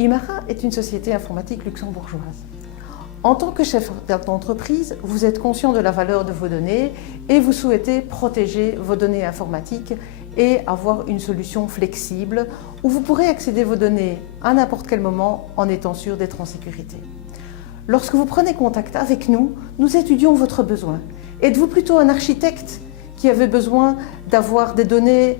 Imara est une société informatique luxembourgeoise. En tant que chef d'entreprise, vous êtes conscient de la valeur de vos données et vous souhaitez protéger vos données informatiques et avoir une solution flexible où vous pourrez accéder à vos données à n'importe quel moment en étant sûr d'être en sécurité. Lorsque vous prenez contact avec nous, nous étudions votre besoin. Êtes-vous plutôt un architecte qui avait besoin d'avoir des données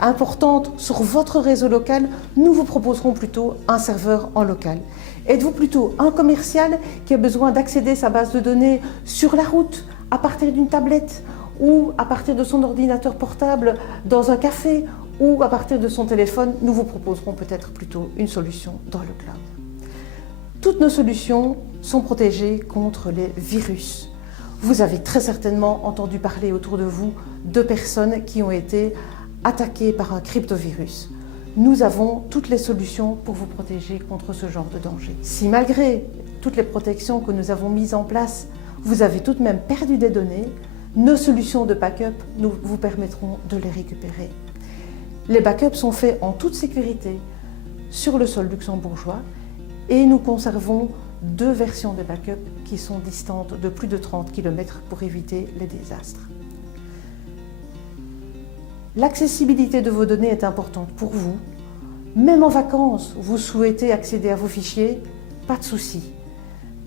importante sur votre réseau local? Nous vous proposerons plutôt un serveur en local. Êtes-vous plutôt un commercial qui a besoin d'accéder à sa base de données sur la route, à partir d'une tablette ou à partir de son ordinateur portable dans un café ou à partir de son téléphone? Nous vous proposerons peut-être plutôt une solution dans le cloud. Toutes nos solutions sont protégées contre les virus. Vous avez très certainement entendu parler autour de vous de personnes qui ont été attaqué par un cryptovirus. Nous avons toutes les solutions pour vous protéger contre ce genre de danger. Si malgré toutes les protections que nous avons mises en place, vous avez tout de même perdu des données, nos solutions de backup nous vous permettront de les récupérer. Les backups sont faits en toute sécurité sur le sol luxembourgeois et nous conservons 2 versions de backup qui sont distantes de plus de 30 km pour éviter les désastres. L'accessibilité de vos données est importante pour vous. Même en vacances, vous souhaitez accéder à vos fichiers, pas de souci.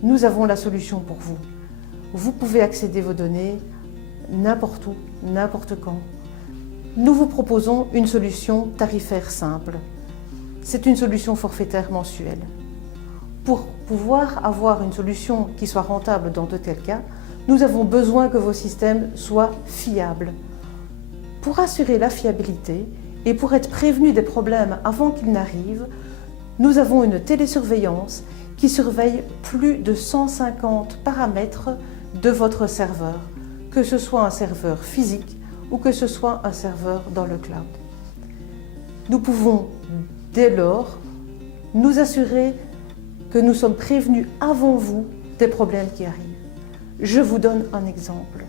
Nous avons la solution pour vous. Vous pouvez accéder à vos données n'importe où, n'importe quand. Nous vous proposons une solution tarifaire simple. C'est une solution forfaitaire mensuelle. Pour pouvoir avoir une solution qui soit rentable dans de tels cas, nous avons besoin que vos systèmes soient fiables. Pour assurer la fiabilité et pour être prévenus des problèmes avant qu'ils n'arrivent, nous avons une télésurveillance qui surveille plus de 150 paramètres de votre serveur, que ce soit un serveur physique ou que ce soit un serveur dans le cloud. Nous pouvons dès lors nous assurer que nous sommes prévenus avant vous des problèmes qui arrivent. Je vous donne un exemple.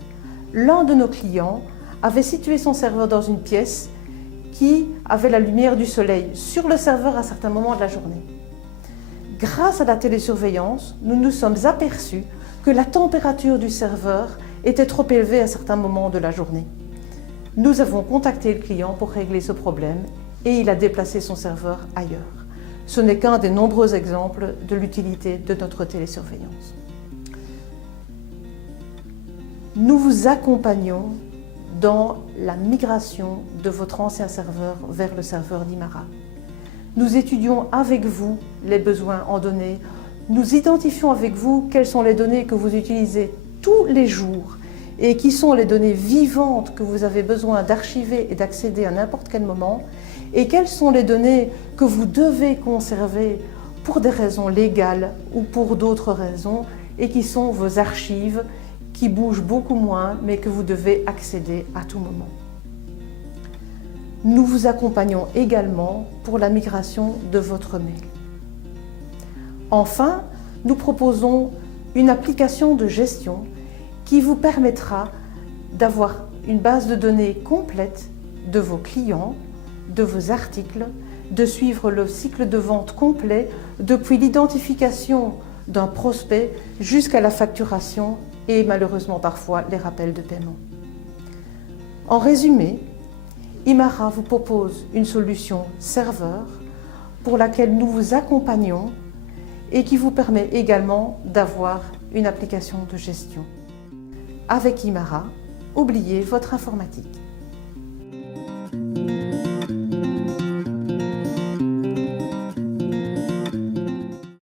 L'un de nos clients avait situé son serveur dans une pièce qui avait la lumière du soleil sur le serveur à certains moments de la journée. Grâce à la télésurveillance, nous nous sommes aperçus que la température du serveur était trop élevée à certains moments de la journée. Nous avons contacté le client pour régler ce problème et il a déplacé son serveur ailleurs. Ce n'est qu'un des nombreux exemples de l'utilité de notre télésurveillance. Nous vous accompagnons dans la migration de votre ancien serveur vers le serveur d'Imara. Nous étudions avec vous les besoins en données. Nous identifions avec vous quelles sont les données que vous utilisez tous les jours et qui sont les données vivantes que vous avez besoin d'archiver et d'accéder à n'importe quel moment et quelles sont les données que vous devez conserver pour des raisons légales ou pour d'autres raisons et qui sont vos archives qui bougent beaucoup moins mais que vous devez accéder à tout moment. Nous vous accompagnons également pour la migration de votre mail. Enfin, nous proposons une application de gestion qui vous permettra d'avoir une base de données complète de vos clients, de vos articles, de suivre le cycle de vente complet depuis l'identification d'un prospect jusqu'à la facturation et malheureusement parfois les rappels de paiement. En résumé, Imara vous propose une solution serveur pour laquelle nous vous accompagnons et qui vous permet également d'avoir une application de gestion. Avec Imara, oubliez votre informatique.